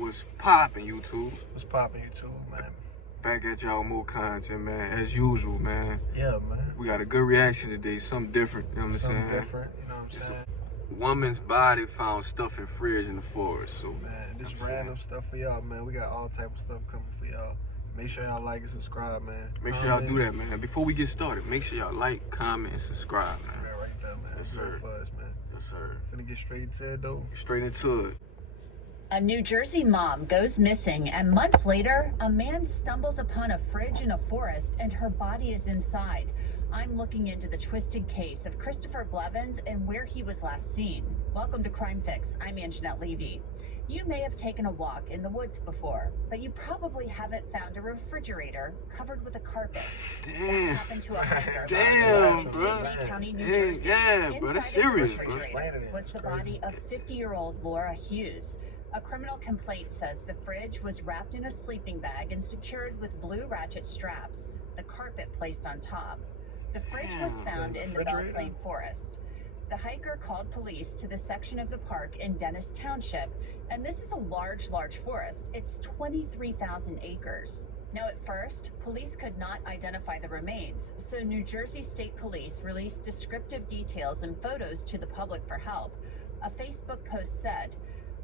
What's poppin', YouTube? What's poppin', YouTube, man? Back at y'all more content, man, as usual, man. Yeah, man. We got a good reaction today, something different, you know what I'm saying? Something different, you know what I'm saying? Woman's body found stuff in fridge in the forest, so. Man, this random stuff for y'all, man. We got all type of stuff coming for y'all. Make sure y'all like and subscribe, man. Make sure y'all do that, man. Before we get started, make sure y'all like, comment, and subscribe, man. Yeah, right there, man. Yes, sir. For us, man. Yes, sir. Finna get straight into it, though. Straight into it. A New Jersey mom goes missing, and months later, a man stumbles upon a fridge in a forest and her body is inside. I'm looking into the twisted case of Christopher Blevins and where he was last seen. Welcome to Crime Fix. I'm Anjanette Levy. You may have taken a walk in the woods before, but you probably haven't found a refrigerator covered with a carpet. Damn. That happened to a hiker. Damn, bro. Lee County, New Hey, Jersey. yeah, bro, that's Inside of the serious, bro. refrigerator was the body of 50-year-old Laura Hughes. A criminal complaint says the fridge was wrapped in a sleeping bag and secured with blue ratchet straps, the carpet placed on top. The fridge was found in the Belle Plaine forest. The hiker called police to the section of the park in Dennis Township, and this is a large forest. It's 23,000 acres. Now, at first, police could not identify the remains, so New Jersey State Police released descriptive details and photos to the public for help. A Facebook post said,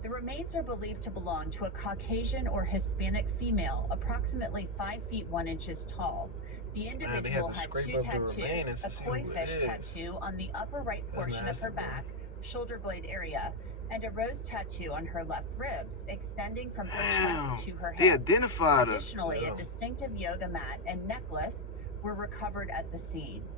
"The remains are believed to belong to a Caucasian or Hispanic female, approximately 5 feet 1 inches tall. The individual had 2 tattoos, a koi fish tattoo on the upper right portion of her back, shoulder blade area, and a rose tattoo on her left ribs, extending from her chest to her They head. identified her. Additionally, a distinctive yoga mat and necklace were recovered at the scene."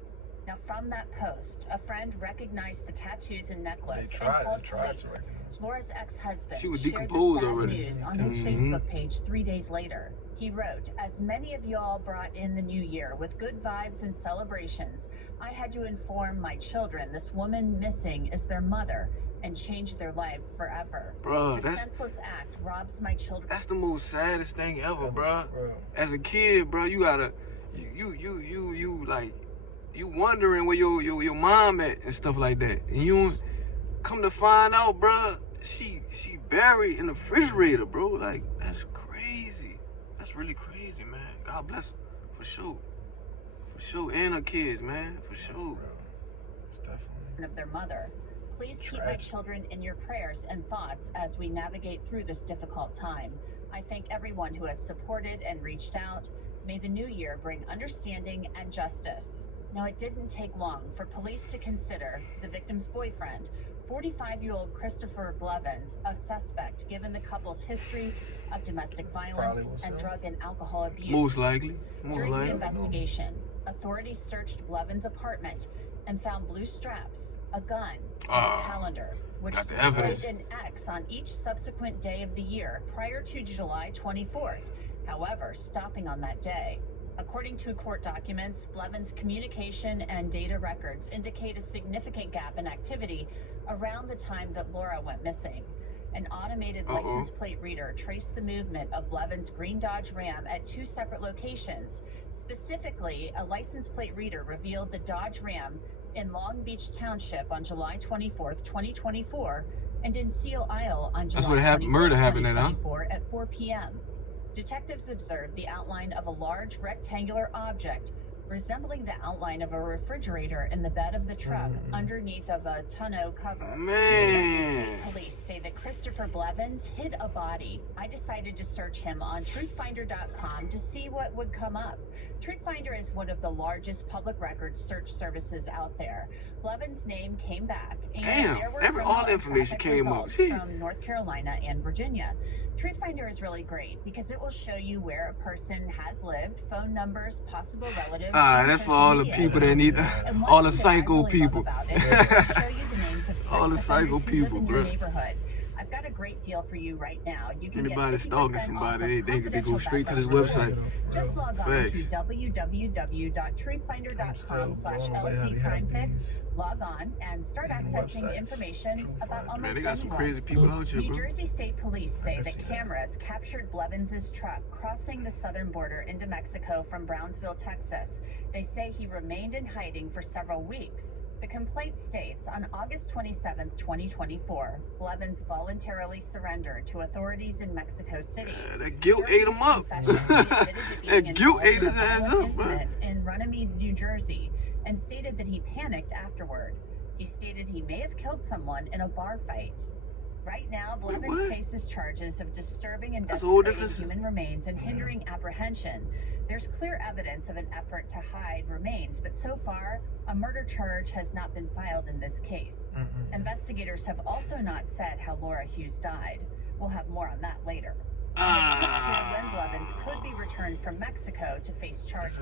Now, from that post, a friend recognized the tattoos and necklace and called police. Laura's ex-husband She was shared the decomposed sad already. news on his Facebook page 3 days later. He wrote, "As many of y'all brought in the new year with good vibes and celebrations, I had to inform my children this woman missing is their mother and change their life forever. Bro, the senseless act robs my children." That's the most saddest thing ever, bro. As a kid, bro, you gotta, you wondering where your mom at and stuff like that, and you come to find out, bro, she buried in the refrigerator, bro. Like, that's crazy. That's really crazy, man. God bless her, for sure. For sure, and her kids, man, for sure. Of their mother. Please keep my children in your prayers and thoughts as we navigate through this difficult time. I thank everyone who has supported and reached out. May the new year bring understanding and justice. Now, it didn't take long for police to consider the victim's boyfriend, 45-year-old Christopher Blevins, a suspect given the couple's history of domestic violence and drug and alcohol abuse. Most likely. During the investigation, authorities searched Blevins' apartment and found blue straps, a gun, and a calendar, which displayed an X on each subsequent day of the year prior to July 24th, however, stopping on that day. According to court documents, Blevins' communication and data records indicate a significant gap in activity around the time that Laura went missing. An automated license plate reader traced the movement of Blevins' green Dodge Ram at 2 separate locations. Specifically, a license plate reader revealed the Dodge Ram in Long Beach Township on July 24th, 2024, and in Seal Isle on July 24th, 2024 at 4 p.m. Detectives observed the outline of a large rectangular object resembling the outline of a refrigerator in the bed of the truck underneath of a tonneau cover. Man. Police say that Christopher Blevins hid a body. I decided to search him on truthfinder.com to see what would come up. Truthfinder is one of the largest public records search services out there. Blevins' name came back, and there were all the information came up from North Carolina and Virginia. Truthfinder is really great because it will show you where a person has lived, phone numbers, possible relatives. That's for all the people that need all the psycho people. All the psycho people, bro. I've got a great deal for you right now. You can anybody stalking somebody, they go straight to this website. Just log on to www.truthfinder.com/LCCrimeFix. Log on and start accessing information about almost Man, they got some anyone. crazy people out here, bro. New Jersey State Police say that cameras captured Blevins' truck crossing the southern border into Mexico from Brownsville, Texas. They say he remained in hiding for several weeks. The complaint states, on August 27, 2024, Blevins voluntarily surrendered to authorities in Mexico City. That guilt ate him up. That guilt ate his ass up, bro. In Runnymede, New Jersey, and stated that he panicked afterward. He stated he may have killed someone in a bar fight. Right now, Blevins faces charges of disturbing and desecrating human remains and hindering apprehension. There's clear evidence of an effort to hide remains, but so far, a murder charge has not been filed in this case. Investigators have also not said how Laura Hughes died. We'll have more on that later. And it's not clear when Blevins could be returned from Mexico to face charges.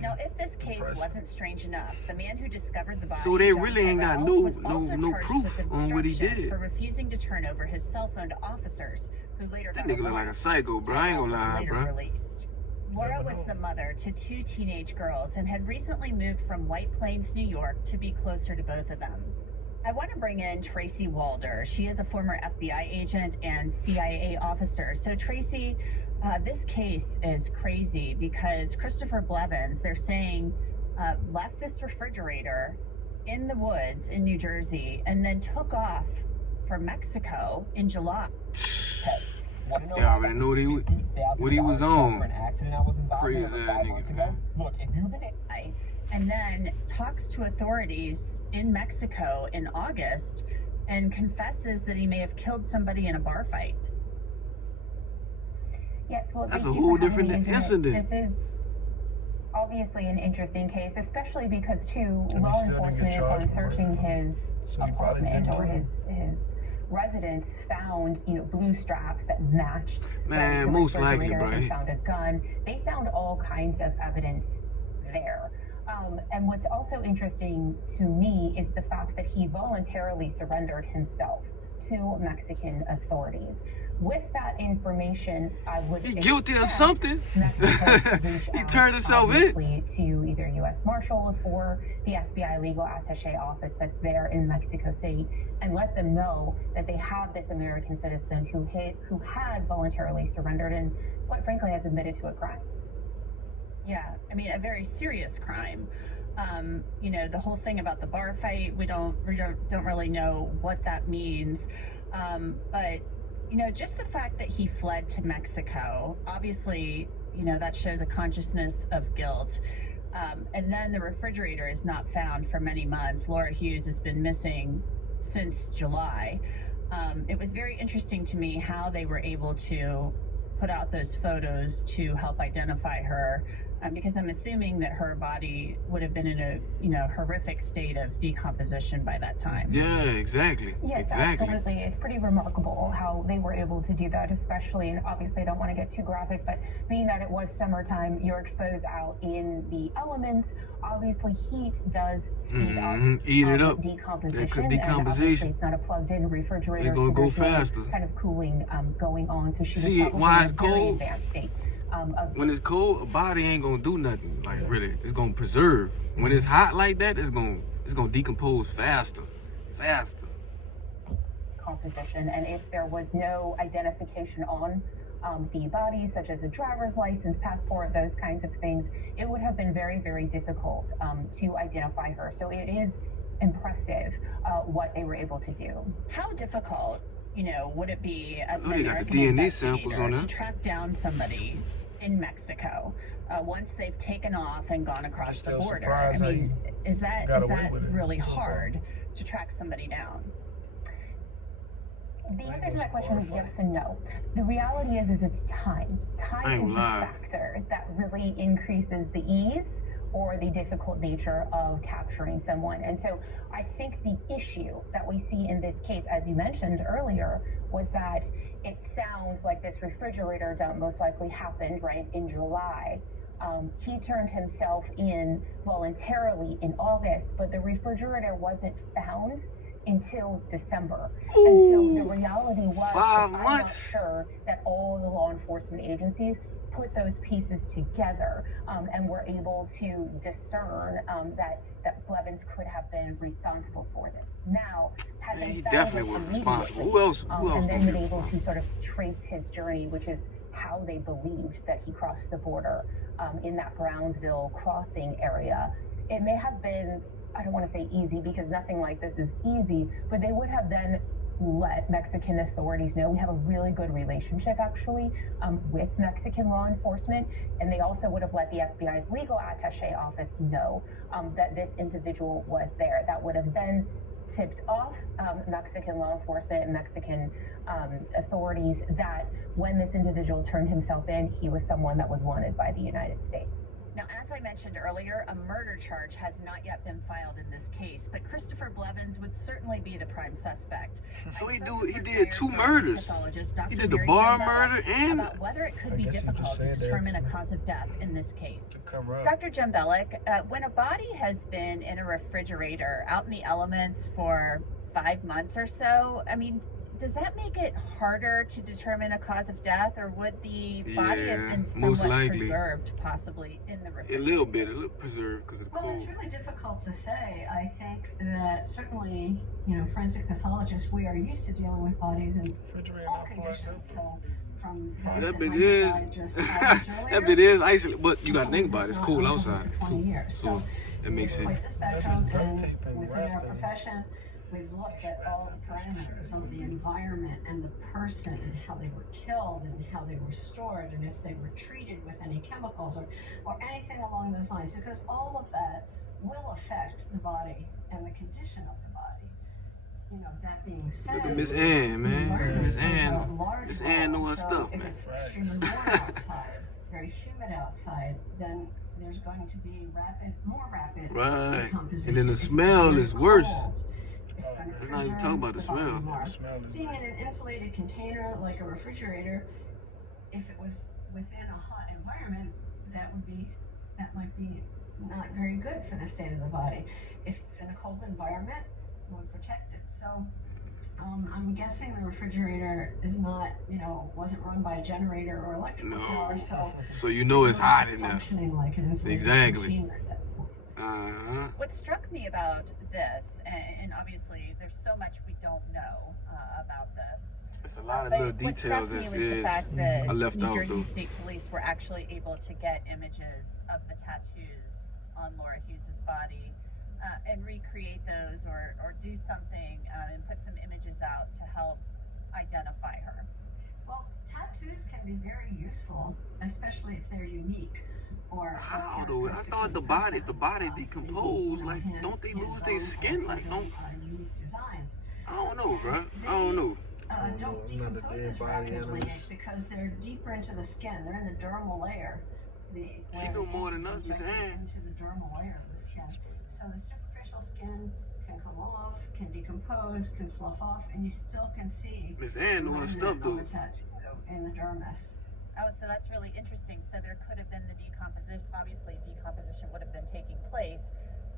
Now, if this case wasn't strange enough, the man who discovered the body, so they really ain't got no proof on what he did. For refusing to turn over his cell phone to officers, who later that nigga look like a psycho, bro. I ain't gonna lie, bro. Released. Laura was the mother to 2 teenage girls and had recently moved from White Plains, New York, to be closer to both of them. I want to bring in Tracy Walder. She is a former FBI agent and CIA officer. So Tracy, this case is crazy because Christopher Blevins, they're saying, left this refrigerator in the woods in New Jersey and then took off for Mexico in July. Yeah, I already knew what he was on. Crazy ass niggas, man. Look, if you've been and then talks to authorities in Mexico in August and confesses that he may have killed somebody in a bar fight. Yes, well, that's a whole different incident. This is obviously an interesting case, especially because law enforcement, upon searching his apartment or his residence, found blue straps that matched. Man, most likely, bro. They found a gun. They found all kinds of evidence there. And what's also interesting to me is the fact that he voluntarily surrendered himself to Mexican authorities. With that information, I would expect guilty of something. Mexico to reach he turned himself in to either U.S. Marshals or the FBI legal attaché office that's there in Mexico City, and let them know that they have this American citizen who has voluntarily surrendered and, quite frankly, has admitted to a crime. Yeah, I mean, a very serious crime. The whole thing about the bar fight, we don't really know what that means. But just the fact that he fled to Mexico, obviously, that shows a consciousness of guilt. And then the refrigerator is not found for many months. Laura Hughes has been missing since July. It was very interesting to me how they were able to put out those photos to help identify her. Because I'm assuming that her body would have been in a horrific state of decomposition by that time. Yeah, exactly. Yes, exactly. Absolutely. It's pretty remarkable how they were able to do that, especially, and obviously I don't want to get too graphic, but being that it was summertime, you're exposed out in the elements. Obviously, heat does speed up eat it up. Decomposition. Decomposition. And it's not a plugged-in refrigerator. It's gonna go faster. Kind of cooling going on. So she see was why it's in a very cold. Advanced state. When it's cold, a body ain't gonna do nothing. Like really, it's gonna preserve. When it's hot like that, it's gonna decompose faster. Composition, and if there was no identification on the body, such as a driver's license, passport, those kinds of things, it would have been very, very difficult to identify her. So it is impressive what they were able to do. How difficult, would it be as an American DNA samples on to track down somebody in Mexico once they've taken off and gone across the border? I mean, is that really hard to track somebody down? The answer to that question is yes and no. The reality is it's time. Time is the factor that really increases the ease or the difficult nature of capturing someone. And so I think the issue that we see in this case, as you mentioned earlier, was that it sounds like this refrigerator dump most likely happened right in July. He turned himself in voluntarily in August, but the refrigerator wasn't found until December. Ooh, and so the reality was 5 months. I'm not sure that all the law enforcement agencies put those pieces together and were able to discern that Blevins could have been responsible for this. Now, had they he found definitely was responsible. Who else and then been able to sort of trace his journey, which is how they believed that he crossed the border in that Brownsville crossing area, it may have been I don't want to say easy because nothing like this is easy, but they would have then let Mexican authorities know. We have a really good relationship actually with Mexican law enforcement, and they also would have let the FBI's legal attaché office know that this individual was there. That would have then tipped off Mexican law enforcement and Mexican authorities that when this individual turned himself in, he was someone that was wanted by the United States. Now, as I mentioned earlier, a murder charge has not yet been filed in this case, but Christopher Blevins would certainly be the prime suspect. So he did 2 murders. He did the bar murder and about whether it could be difficult to determine a cause of death in this case. Dr. Jembelek, when a body has been in a refrigerator out in the elements for 5 months or so, I mean, does that make it harder to determine a cause of death, or would the body have been somewhat preserved, possibly, in the refrigerator? A little preserved because of the cold. Well, it's really difficult to say. I think that certainly, forensic pathologists, we are used to dealing with bodies in all conditions. So, from that bit is isolated, but you got to think about it. It's cool outside too, so it makes it. Quite the spectrum, and within our profession, we've looked at all the parameters of the environment and the person and how they were killed and how they were stored and if they were treated with any chemicals or anything along those lines, because all of that will affect the body and the condition of the body. That being said, look at Miss Ann, man. Miss Ann know her stuff, if man. it's extremely warm outside, very humid outside, then there's going to be more rapid decomposition. And then the smell is worse. Let's not even talking about the smell. Being in an insulated container like a refrigerator, if it was within a hot environment, that might be not very good for the state of the body. If it's in a cold environment, it would protect it. So I'm guessing the refrigerator is not, wasn't run by a generator or electrical power. So it's hot in there. Functioning like an insulated Exactly. container at that point. What struck me about this, and obviously there's so much we don't know about this. It's a lot of little details that the fact that I left New out Jersey though. State Police were actually able to get images of the tattoos on Laura Hughes's body and recreate those or do something and put some images out to help identify her. Well, tattoos can be very useful, especially if they're unique. How though? I thought the body decomposed. Like, don't they lose their skin? Like, don't. I don't know, bro. I don't know. Don't decompose as rapidly because they're deeper into the skin. They're in the dermal layer. She know more than us, Miss Ann. Into the dermal layer of the skin. So the superficial skin can come off, can decompose, can slough off, and you still can see Miss Ann know her stuff, though. In the dermis. Oh, so that's really interesting. So there could have been the decomposition. Obviously, decomposition would have been taking place,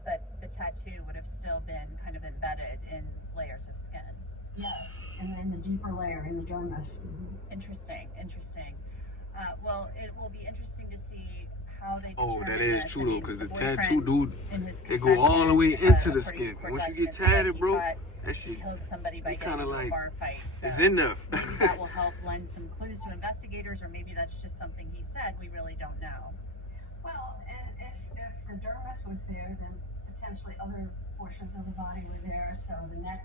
but the tattoo would have still been kind of embedded in layers of skin. Yes, and then the deeper layer in the dermis. Interesting. Well, it will be interesting to see how they determine that is true though, because the tattoo dude, they go all the way into the skin. Once you get tatted, bro, that shit killed somebody by kind of like bar fight. So it's in there. maybe that will help lend some clues to investigators, or maybe that's just something he said. We really don't know. Well, and if the dermis was there, then potentially other portions of the body were there. So the neck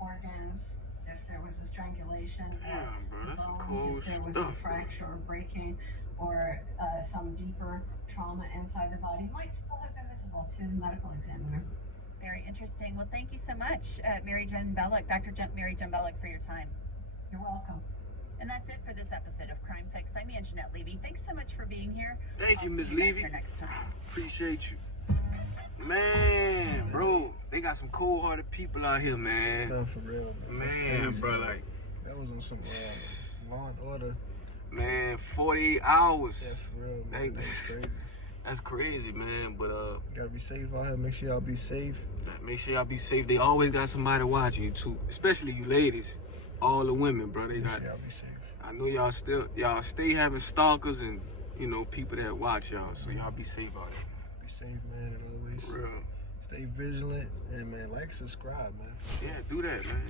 organs, if there was a strangulation, Damn, bro, that's some bones, cool if there was stuff, a fracture or breaking, or some deeper trauma inside the body, might still have been visible to the medical examiner. Very interesting. Well, thank you so much, Mary Jembelek, Mary Jembelek, for your time. You're welcome. And that's it for this episode of Crime Fix. I'm Anjanette Levy. Thanks so much for being here. Thank you, I'll Miss see you back Levy. here next time. Appreciate you. Man, bro, they got some cold-hearted people out here, man. No, for real, man, bro, like that was on some Law and Order. Man, 48 hours. Yeah, for real, man. That's crazy. That's crazy, man. But you gotta be safe out here. Make sure y'all be safe. Make sure y'all be safe. They always got somebody watching you too, especially you ladies. All the women, bro. They got. Make sure y'all be safe. I know y'all stay having stalkers and people that watch y'all. So y'all be safe out here. Be safe, man, and always For real. stay vigilant and man, like, subscribe, man. Yeah, do that, man.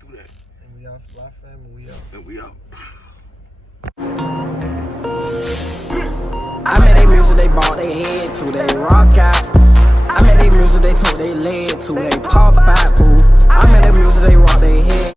Do that. And we out for Lafam, and we out. And we out. I made they music, they bought their head to they rock out. I made they music they talk they led to. They pop out, fool. I'm in the music they rock they head.